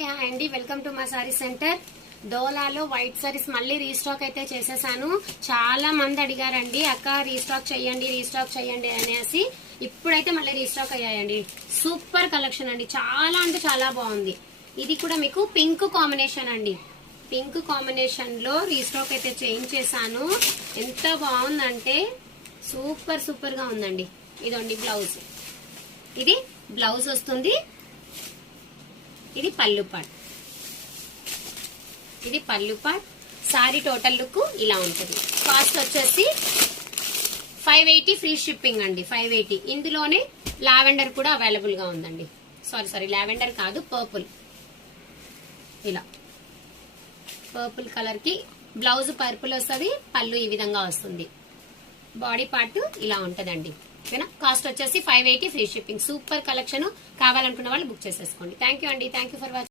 అందరికీ హాయ్ అండి, welcome to మా సారీ సెంటర్. డోలాలో వైట్ సారీస్ మళ్ళీ రీస్టాక్ అయితే చేసేసాను. చాలా మంది అడిగారండి, అక్క రీస్టాక్ చేయండి అనేసి. ఇప్పుడైతే మళ్ళీ రీస్టాక్ అయ్యాయండి. సూపర్ కలెక్షన్ అండి, చాలా అంటే చాలా బాగుంది. ఇది కూడా మీకు పింక్ కాంబినేషన్ అండి. పింక్ కాంబినేషన్ లో రీస్టాక్ అయితే చేయించేసాను. ఎంత బాగుందంటే సూపర్ సూపర్ గా ఉందండి. ఇదండి బ్లౌజ్, ఇది బ్లౌజ్ వస్తుంది. ఇది పళ్ళు పార్ట్, ఇది పళ్ళు పార్ట్. సారీ టోటల్ లుక్ ఇలా ఉంటుంది. కాస్ట్ వచ్చేసి 580 ఫ్రీ షిప్పింగ్ అండి. 580. ఇందులోనే లావెండర్ కూడా అవైలబుల్ గా ఉందండి. సారీ లావెండర్ కాదు, పర్పుల్. ఇలా పర్పుల్ కలర్ కి బ్లౌజ్ పర్పుల్ వస్తుంది, పళ్ళు ఈ విధంగా వస్తుంది. బాడీ పార్ట్ ఇలా ఉంటదండి. ఓకేనా? కాస్ట్ వచ్చేసి 580 ఫ్రీ షిప్పింగ్. Super collection. కావాలనుకున్న వాళ్ళు బుక్ చేసేసుకోండి. థ్యాంక్ యూ అండి, థ్యాంక్ యూ ఫర్ వాచింగ్.